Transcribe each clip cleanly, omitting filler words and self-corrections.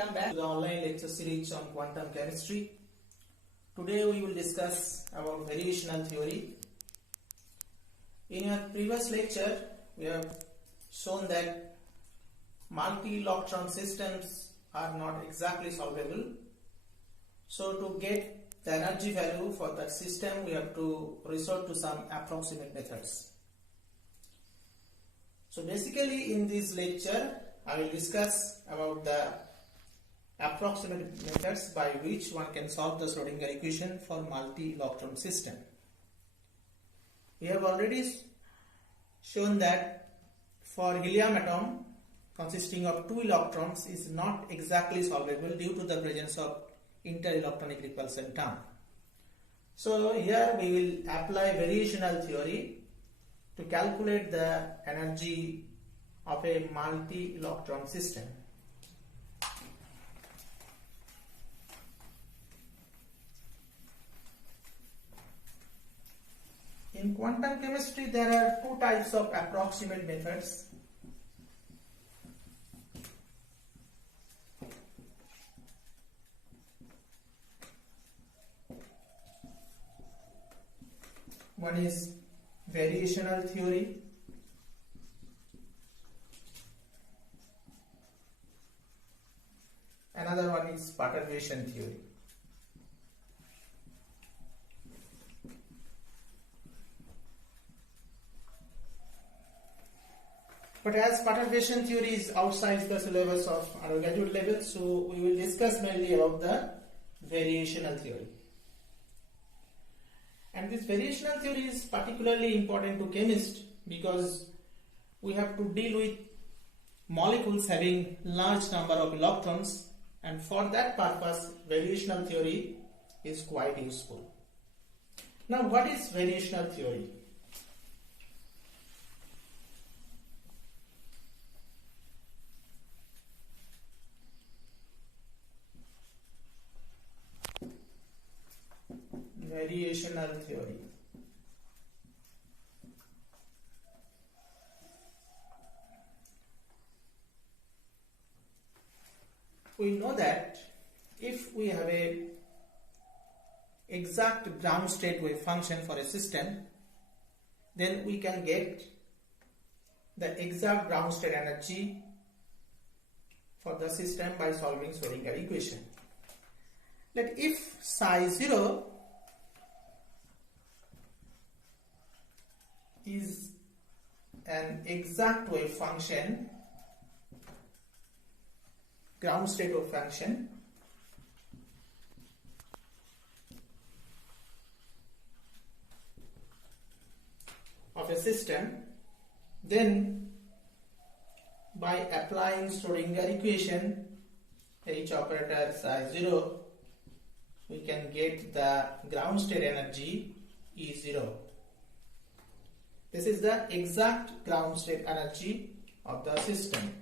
welcome back to the online lecture series on quantum chemistry. Today we will discuss about variational theory. In our previous lecture, we have shown that multi-electron systems are not exactly solvable. So to get the energy value for that system, we have to resort to some approximate methods. So basically in this lecture, I will discuss about the approximate methods by which one can solve the Schrodinger equation for multi-electron system. We have already shown that for helium atom consisting of 2 electrons is not exactly solvable due to the presence of inter-electronic repulsion term. So here we will apply variational theory to calculate the energy of a multi-electron system. In quantum chemistry, there are two types of approximate methods. One is variational theory . Another one is perturbation theory. But as perturbation theory is outside the syllabus of undergraduate level, so we will discuss mainly about the variational theory. And this variational theory is particularly important to chemists because we have to deal with molecules having large number of electrons, and for that purpose variational theory is quite useful. Now what is variational theory? Variational theory. We know that if we have a exact ground state wave function for a system, then we can get the exact ground state energy for the system by solving Schrodinger equation. Let if psi 0 is an exact wave function, ground state wave function, of a system, then by applying Schrodinger equation H operator psi 0, we can get the ground state energy E0. This is the exact ground state energy of the system.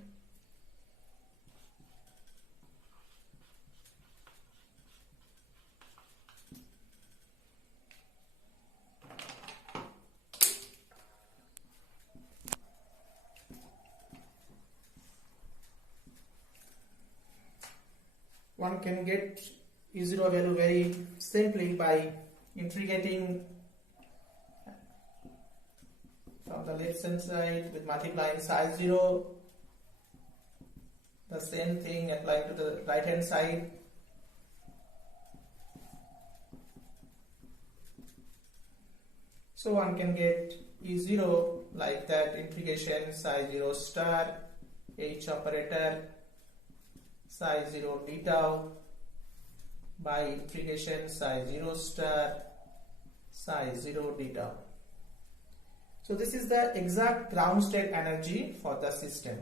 One can get E0 value very simply by integrating from the left hand side with multiplying psi 0, the same thing applying to the right hand side. So one can get E0 like that, integration psi 0 star H operator psi 0 d tau by integration psi 0 star psi 0 d tau. So this is the exact ground state energy for the system.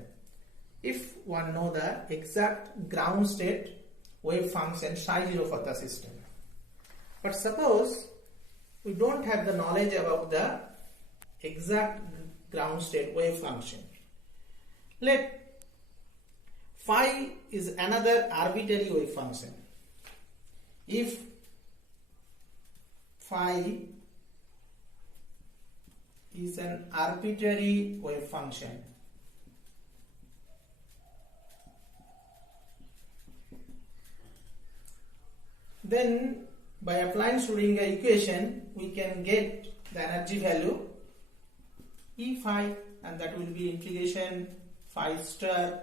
If one know the exact ground state wave function psi 0 for the system. But suppose we don't have the knowledge about the exact ground state wave function. Let phi is another arbitrary wave function. If phi is an arbitrary wave function, Then by applying Schrodinger equation, we can get the energy value E phi, and that will be integration phi star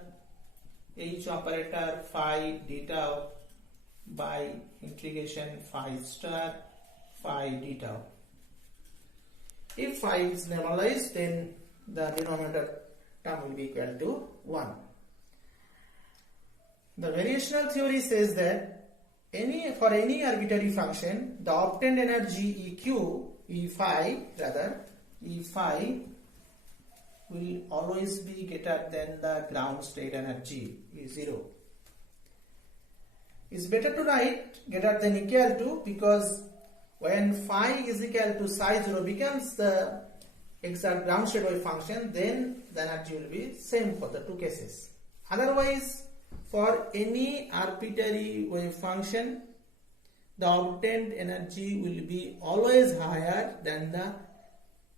H operator phi d tau by integration phi star phi d tau. If phi is normalized, then the denominator term will be equal to 1. The variational theory says that for any arbitrary function, the obtained energy E phi will always be greater than the ground state energy E0. It's better to write greater than equal to, because when phi is equal to psi 0 becomes the exact ground state wave function, then the energy will be same for the two cases. Otherwise, for any arbitrary wave function, the obtained energy will be always higher than the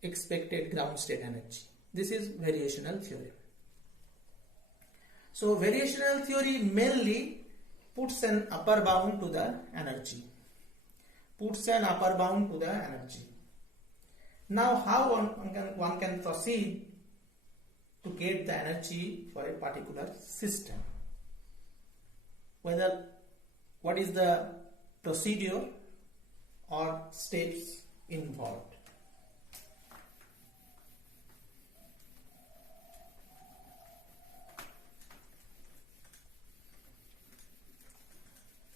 expected ground state energy. This is variational theory. So variational theory mainly puts an upper bound to the energy. Now how one can proceed to get the energy for a particular system? What is the procedure or steps involved?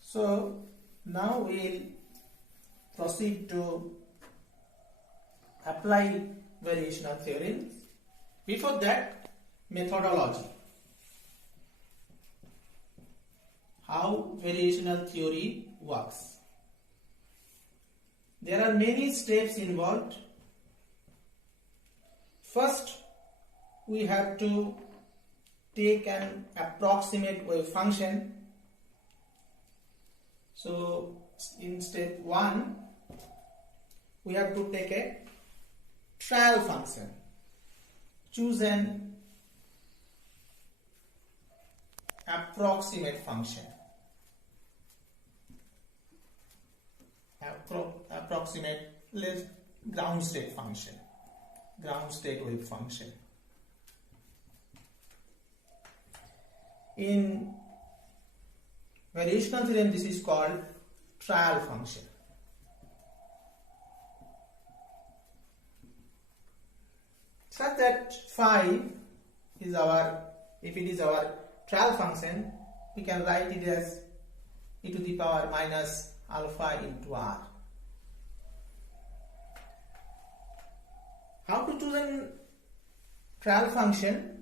So now we'll proceed to apply variational theory. Before that, methodology. How variational theory works. There are many steps involved. First, we have to take an approximate wave function. So in step 1, we have to take a trial function. Choose an approximate function. Approximate ground state function. Ground state wave function. In variational theorem, this is called trial function. Such that phi is if it is our trial function, we can write it as e to the power minus alpha into r. How to choose a trial function?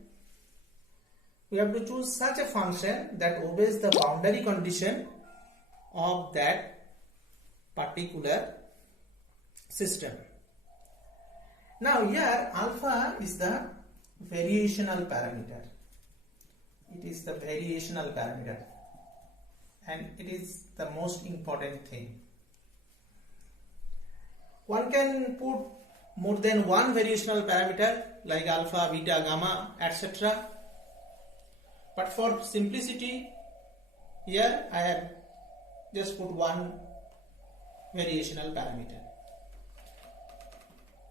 We have to choose such a function that obeys the boundary condition of that particular system. Now here alpha is the variational parameter. It is the variational parameter, and it is the most important thing. One can put more than one variational parameter like alpha, beta, gamma, etc. But for simplicity, here I have just put one variational parameter.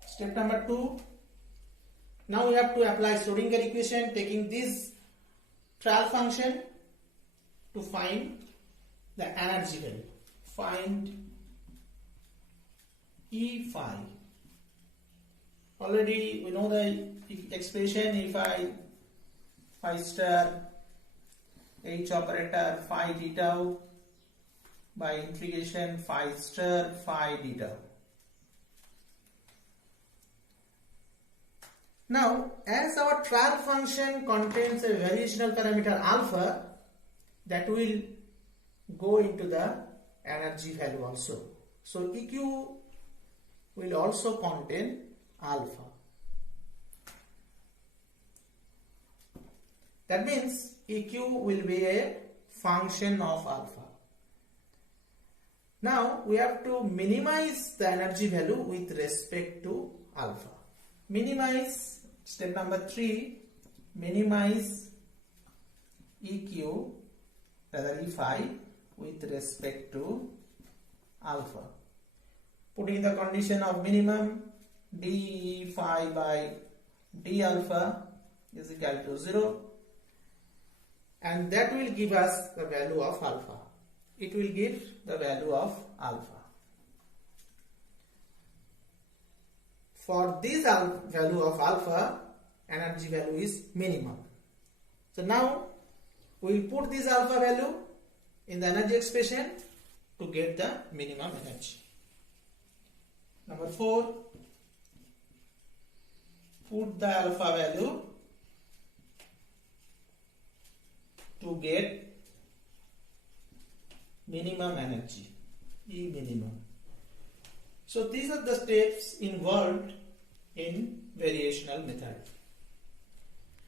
Step number 2. Now we have to apply Schrodinger equation, taking this trial function to find the energy value. Find E phi. Already we know the expression E phi star H operator phi d tau by integration phi star phi d tau. Now, as our trial function contains a variational parameter alpha, that will go into the energy value also. So EQ will also contain alpha. That means EQ will be a function of alpha. Now we have to minimize the energy value with respect to alpha. Minimize, step number 3, minimize EQ, rather E phi, with respect to alpha. Putting the condition of minimum, d phi by d alpha is equal to 0, and that will give us the value of alpha. It will give the value of alpha. For this value of alpha, energy value is minimum. So now we will put this alpha value in the energy expression to get the minimum energy. Number 4, put the alpha value to get minimum energy, E minimum. So these are the steps involved in variational method.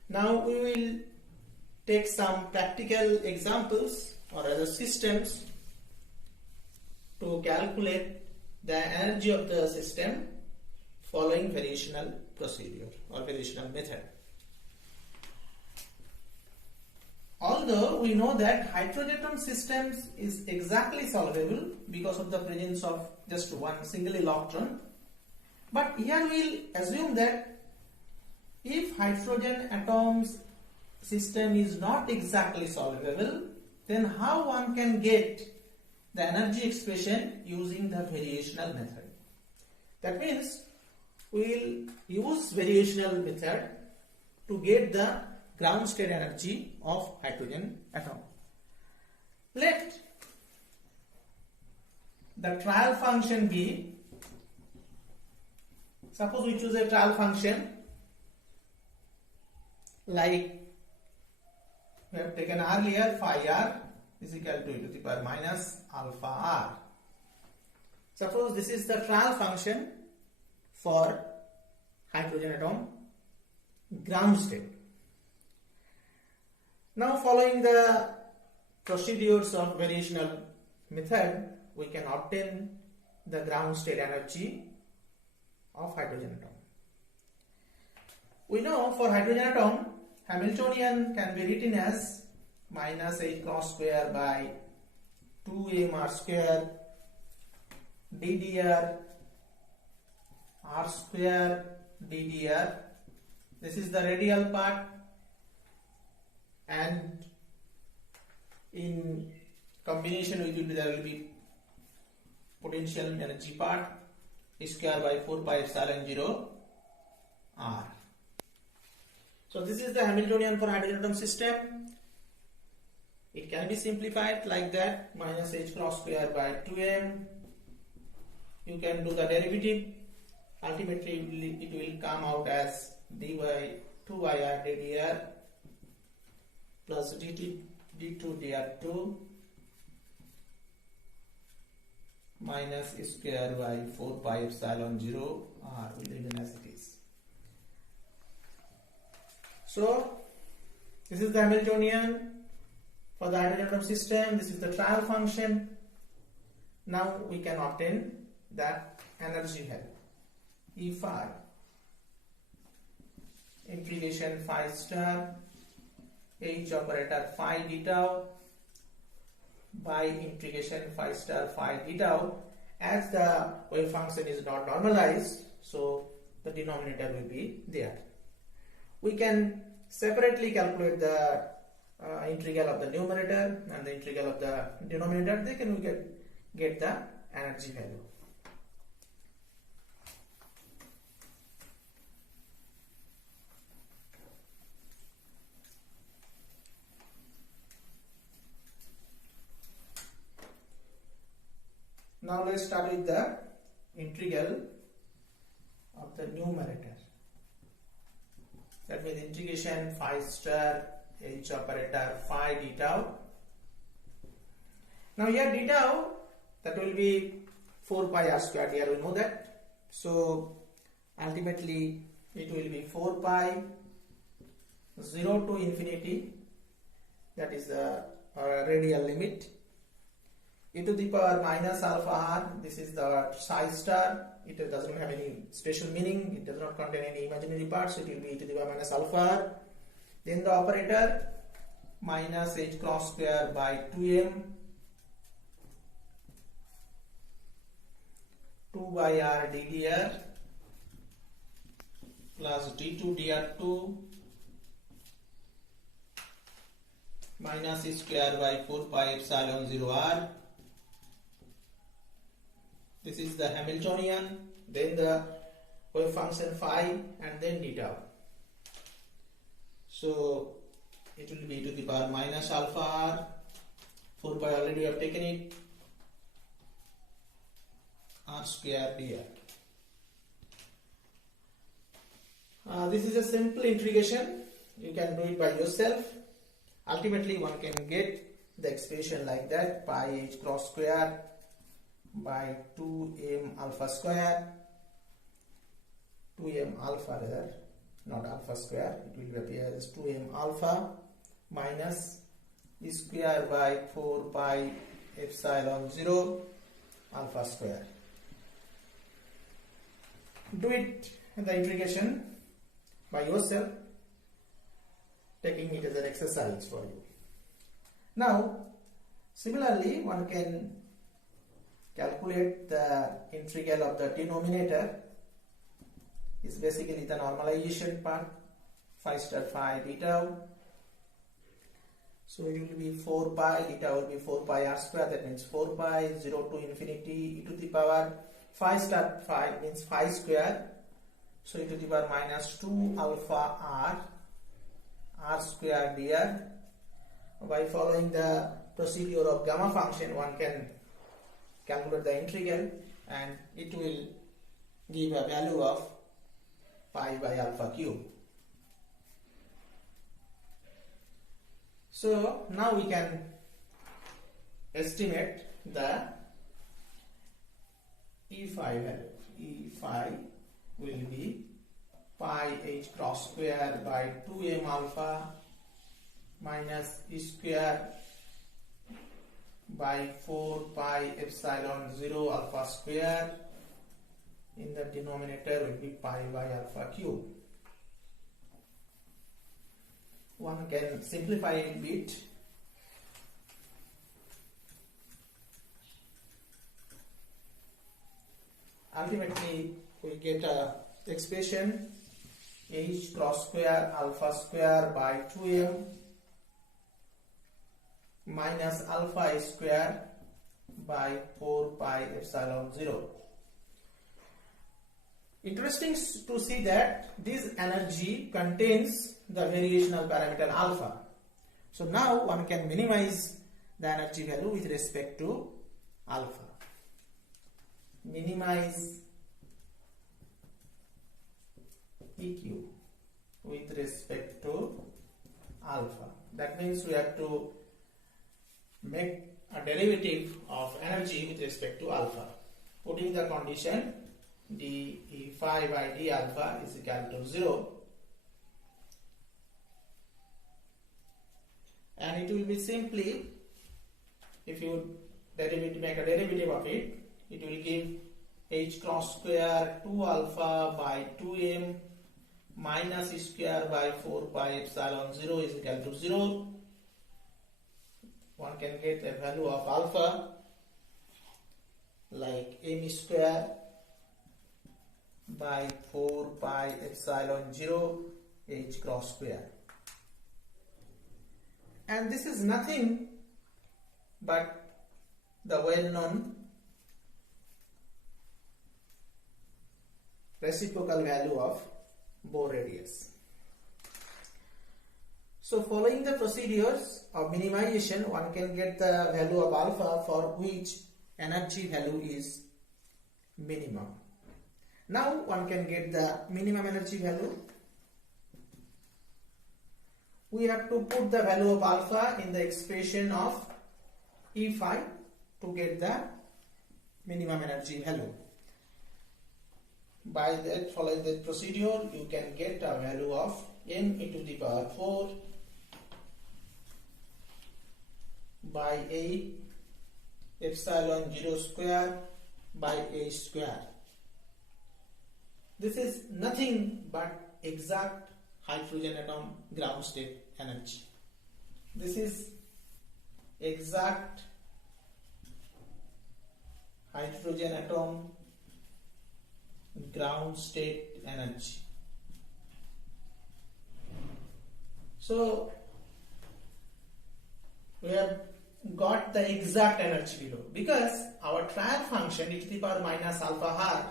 Now we will take some practical examples or other systems to calculate the energy of the system following variational procedure or variational method. Although we know that hydrogen atom systems is exactly solvable because of the presence of just one single electron, but here we will assume that if hydrogen atoms system is not exactly solvable, then how one can get the energy expression using the variational method? That means we will use variational method to get the ground state energy of hydrogen atom. Let the trial function be, suppose we choose a trial function like we have taken earlier, phi r is equal to e to the power minus alpha r. Suppose this is the trial function for hydrogen atom ground state. Now following the procedures of variational method, we can obtain the ground state energy of hydrogen atom. We know for hydrogen atom, Hamiltonian can be written as minus h cross square by 2m r square ddr r square ddr. This is the radial part, and in combination with it there will be potential energy part, square by 4 pi epsilon 0 r. So this is the Hamiltonian for hydrogen atom system. It can be simplified like that, minus h cross square by 2m. You can do the derivative. Ultimately it will come out as dy 2ir ddr plus dt d2 dr2 minus square by 4 pi epsilon 0 r will remain as it is. So this is the Hamiltonian for the hydrogen atom system. This is the trial function. Now we can obtain that energy value, E phi integration phi star h operator phi d tau by integration phi star phi d tau. As the wave function is not normalized, so the denominator will be there. We can separately calculate the integral of the numerator and the integral of the denominator. They can get the energy value. Now let's start with the integral of the numerator. That means integration phi star h operator phi d tau. Now here d tau, that will be 4 pi r squared. Here we know that. So ultimately it will be 4 pi 0 to infinity. That is the radial limit. E to the power minus alpha r. This is the psi star. It does not have any special meaning. It does not contain any imaginary parts. It will be e to the power minus alpha r. Then the operator minus h cross square by 2m 2 by r ddr plus d2 dr2 minus e square by 4 pi epsilon 0 r. This is the Hamiltonian, then the wave function phi, and then d tau. So it will be to the power minus alpha r, 4 pi already we have taken it, r square dr. This is a simple integration. You can do it by yourself. Ultimately one can get the expression like that, pi h cross square by 2m alpha square, 2m alpha rather, not alpha square, it will appear as 2m alpha minus e square by 4 pi epsilon 0 alpha square. Do it the integration by yourself, taking it as an exercise for you. Now similarly one can calculate the integral of the denominator. Is basically the normalization part, phi star phi d tau. So it will be 4 pi, d tau will be 4 pi r square, that means 4 pi 0 to infinity e to the power phi star phi means phi square, so e to the power minus 2 alpha r square dr. By following the procedure of gamma function one can calculate the integral and it will give a value of pi by alpha cube. So now we can estimate the E phi value. E phi will be pi h cross square by 2m alpha minus e square by 4 pi epsilon 0 alpha square. In the denominator will be pi by alpha cube. One can simplify it a bit. Ultimately we get a expression h cross square alpha square by 2m minus alpha square by 4 pi epsilon 0. Interesting to see that this energy contains the variational parameter alpha. So now one can minimize the energy value with respect to alpha. Minimize EQ with respect to alpha. That means we have to make a derivative of energy with respect to alpha, putting the condition d e phi by d alpha is equal to 0, and it will be simply, if you make a derivative of it, it will give h cross square 2 alpha by 2m minus e square by 4 pi epsilon 0 is equal to 0. One can get a value of alpha like m square by 4 pi epsilon 0 h cross square, and this is nothing but the well-known reciprocal value of Bohr radius. So following the procedures of minimization, one can get the value of alpha for which energy value is minimum. Now one can get the minimum energy value. We have to put the value of alpha in the expression of E phi to get the minimum energy value. By that, following that procedure, you can get a value of m e to the power 4 by 8 epsilon 0 square by a square. This is nothing but exact hydrogen atom ground state energy. This is exact hydrogen atom ground state energy. So we have got the exact energy below because our trial function e to the power minus alpha r,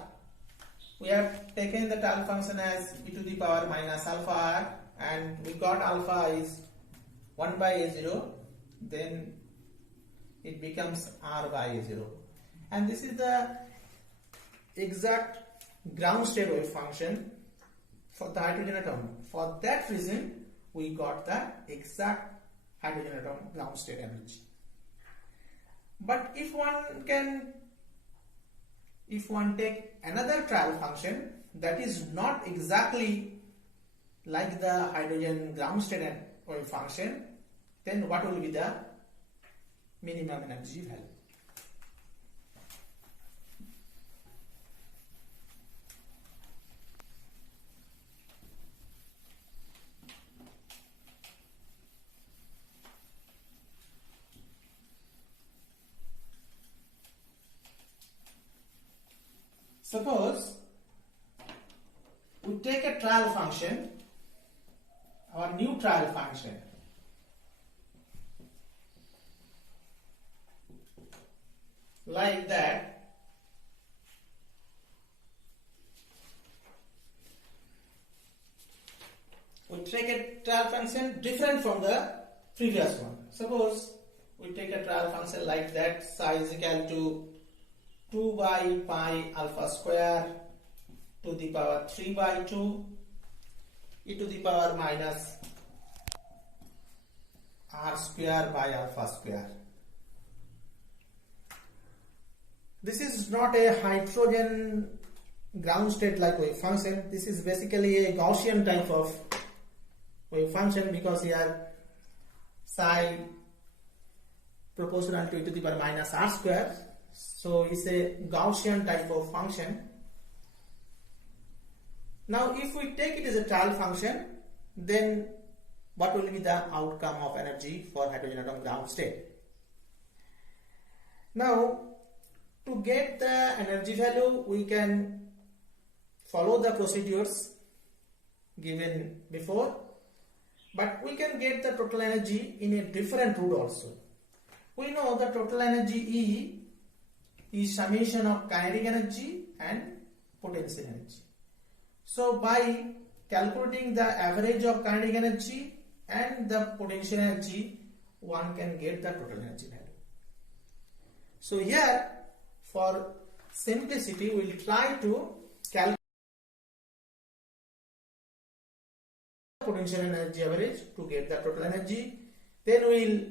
we have taken the trial function as e to the power minus alpha r and we got alpha is 1 by a0, then it becomes r by a0, and this is the exact ground state wave function for the hydrogen atom. For that reason we got the exact hydrogen atom ground state energy. But if one take another trial function that is not exactly like the hydrogen ground state wave function, then what will be the minimum energy value? Suppose we take a trial function, our new trial function, like that. We take a trial function different from the previous one. Suppose we take a trial function like that, psi is equal to 2 by pi alpha square to the power 3 by 2 e to the power minus r square by alpha square. This is not a hydrogen ground state like wave function. This is basically a Gaussian type of wave function because here psi proportional to e to the power minus r square. So it's a Gaussian type of function. Now if we take it as a trial function, then what will be the outcome of energy for hydrogen atom ground state? Now to get the energy value, we can follow the procedures given before, but we can get the total energy in a different route also. We know the total energy E is summation of kinetic energy and potential energy. So by calculating the average of kinetic energy and the potential energy, one can get the total energy value. So here, for simplicity, we will try to calculate potential energy average to get the total energy. Then we will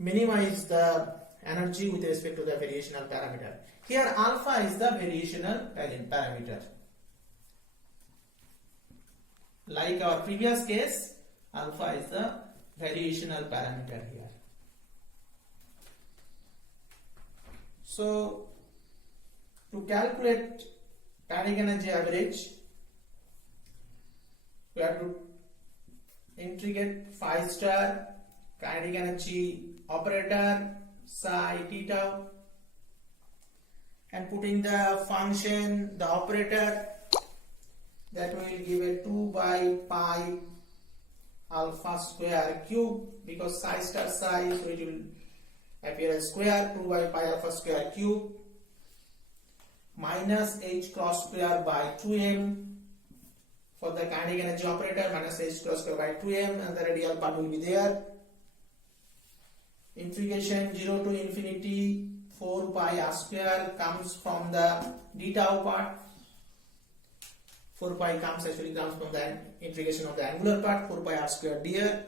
minimize the energy with respect to the variational parameter. Here alpha is the variational parameter. Like our previous case, alpha is the variational parameter here. So to calculate kinetic energy average, we have to integrate phi star kinetic energy operator psi theta and putting the function, the operator, that will give a 2 by pi alpha square cube, because psi star psi, so it will appear as square, 2 by pi alpha square cube minus h cross square by 2m for the kinetic energy operator, minus h cross square by 2m, and the radial part will be there. Integration 0 to infinity 4 pi r square comes from the d tau part. 4 pi comes from the integration of the angular part, 4 pi r square dr,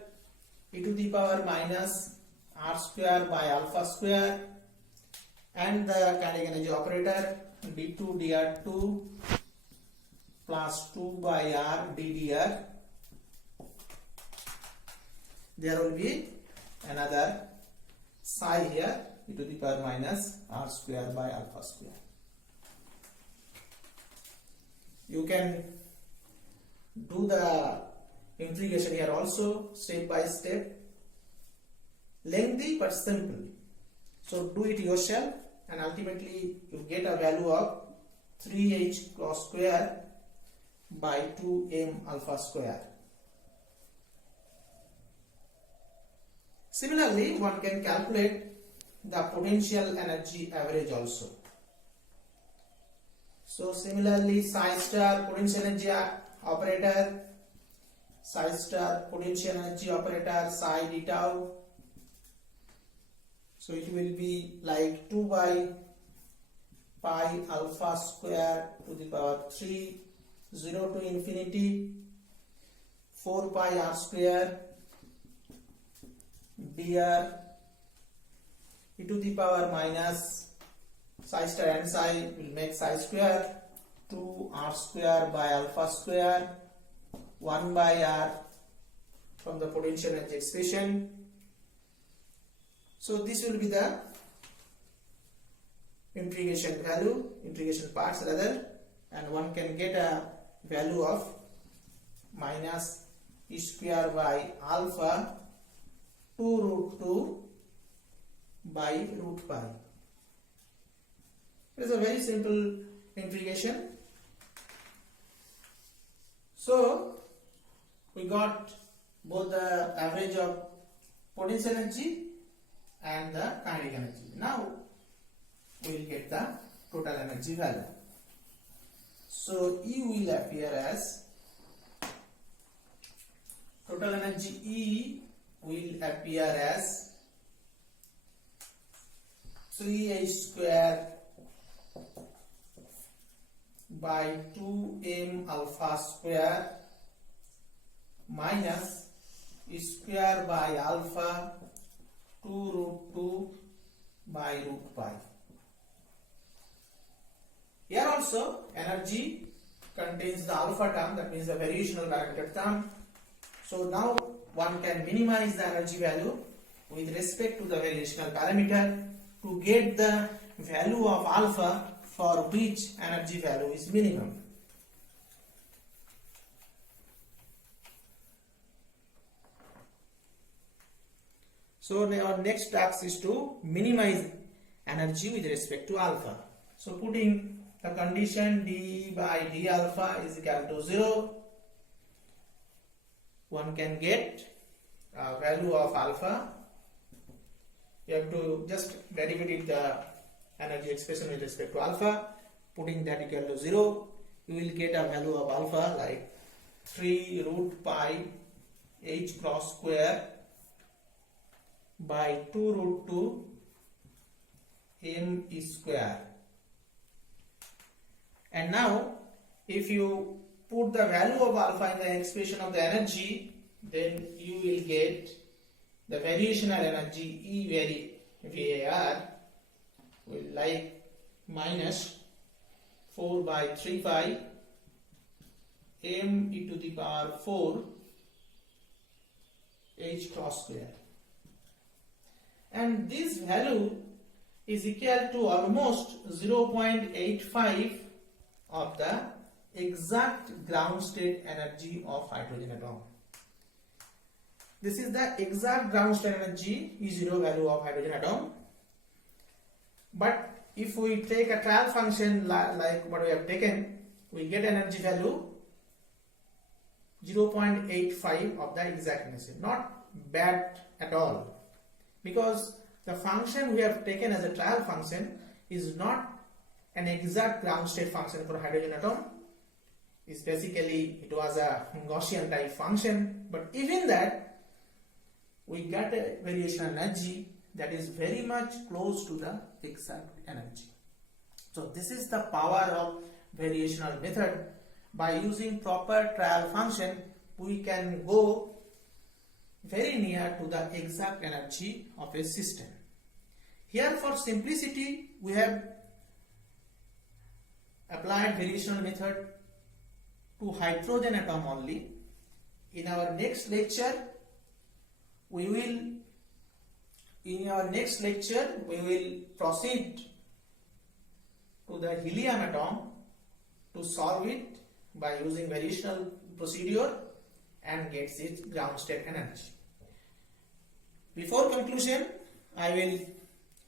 e to the power minus r square by alpha square, and the kinetic energy operator d2 dr2 plus 2 by r ddr. There will be another psi here, e to the power minus r square by alpha square. You can do the integration here also step by step, lengthy but simple. So do it yourself and ultimately you get a value of 3h cross square by 2m alpha square. Similarly, one can calculate the potential energy average also. So similarly, psi star potential energy operator, psi star potential energy operator psi d tau. So it will be like 2 by pi alpha square to the power 3, 0 to infinity, 4 pi r square dr e to the power minus psi star and psi will make psi square 2 r square by alpha square 1 by r from the potential energy expression. So this will be the integration value, integration parts rather, and one can get a value of minus e square by alpha 2 root 2 by root pi. It is a very simple integration. So we got both the average of potential energy and the kinetic energy. Now we will get the total energy value. So E will appear as total energy E will appear as 3h square by 2m alpha square minus e square by alpha 2 root 2 by root pi. Here also energy contains the alpha term, that means the variational parameter term. So now one can minimize the energy value with respect to the variational parameter to get the value of alpha for which energy value is minimum. So our next task is to minimize energy with respect to alpha. So putting the condition d by d alpha is equal to 0, one can get a value of alpha. You have to just derivate the energy expression with respect to alpha. Putting that equal to 0, you will get a value of alpha like 3 root pi h cross square by 2 root 2 m e square. And now if you put the value of alpha in the expression of the energy, then you will get the variational energy E var will like minus 4 by 3 pi m e to the power 4 h cross square. And this value is equal to almost 0.85 of the exact ground state energy of hydrogen atom. This is the exact ground state energy E0 value of hydrogen atom. But if we take a trial function like what we have taken, we get energy value 0.85 of the exact energy. Not bad at all, because the function we have taken as a trial function is not an exact ground state function for hydrogen atom. Is basically it was a Gaussian type function, but even that we got a variational energy that is very much close to the exact energy. So this is the power of variational method. By using proper trial function, we can go very near to the exact energy of a system. Here for simplicity we have applied variational method to hydrogen atom only. In our next lecture we will proceed to the helium atom to solve it by using variational procedure and gets its ground state energy. Before conclusion, I will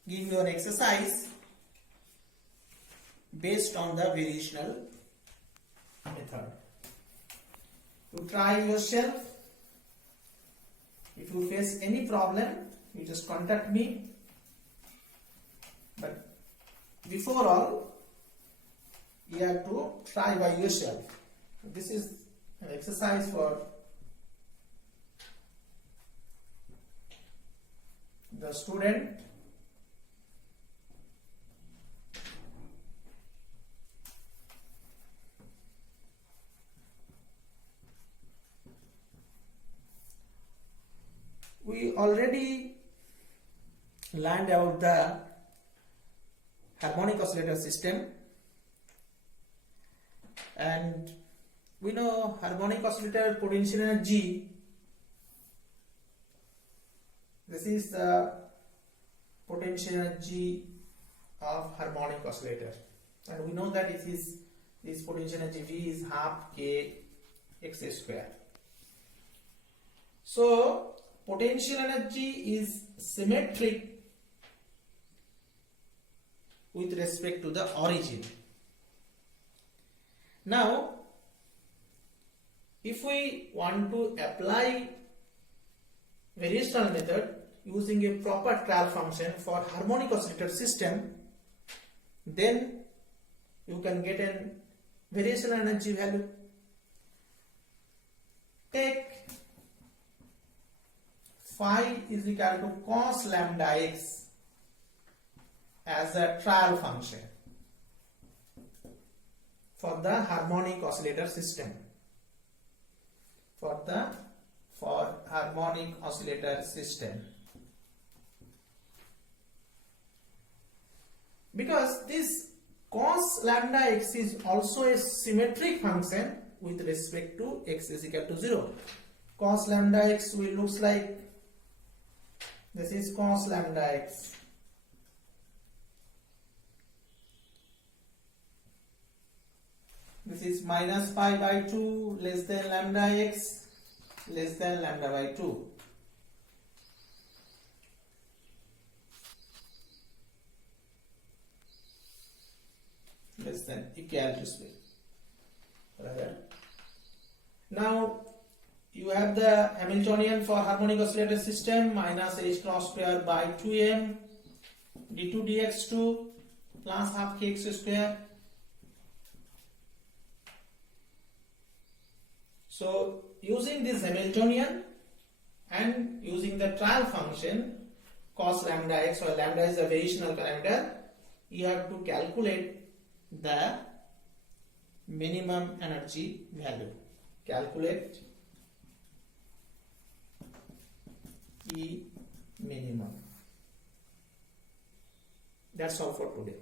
give you an exercise. based on the variational method. You try yourself. If you face any problem, you just contact me. But before all, you have to try by yourself. This is an exercise for the student. We already learned about the harmonic oscillator system, and we know harmonic oscillator potential energy. This is the potential energy of harmonic oscillator, and we know that it is this potential energy V is half k x square. So potential energy is symmetric with respect to the origin. Now, if we want to apply variational method using a proper trial function for harmonic oscillator system, then you can get a variational energy value. Take phi is equal to cos lambda x as a trial function for the harmonic oscillator system. For harmonic oscillator system, because this cos lambda x is also a symmetric function with respect to x is equal to 0. Cos lambda x will looks like this is cos lambda x. This is minus pi by 2 less than lambda x less than lambda by 2. Less than equal to speed. Right. Now you have the Hamiltonian for harmonic oscillator system minus h cross square by 2m d2 dx2 plus half kx square. So using this Hamiltonian and using the trial function cos lambda x, or lambda is a variational parameter, you have to calculate the minimum energy value. Calculate E minimum. That's all for today.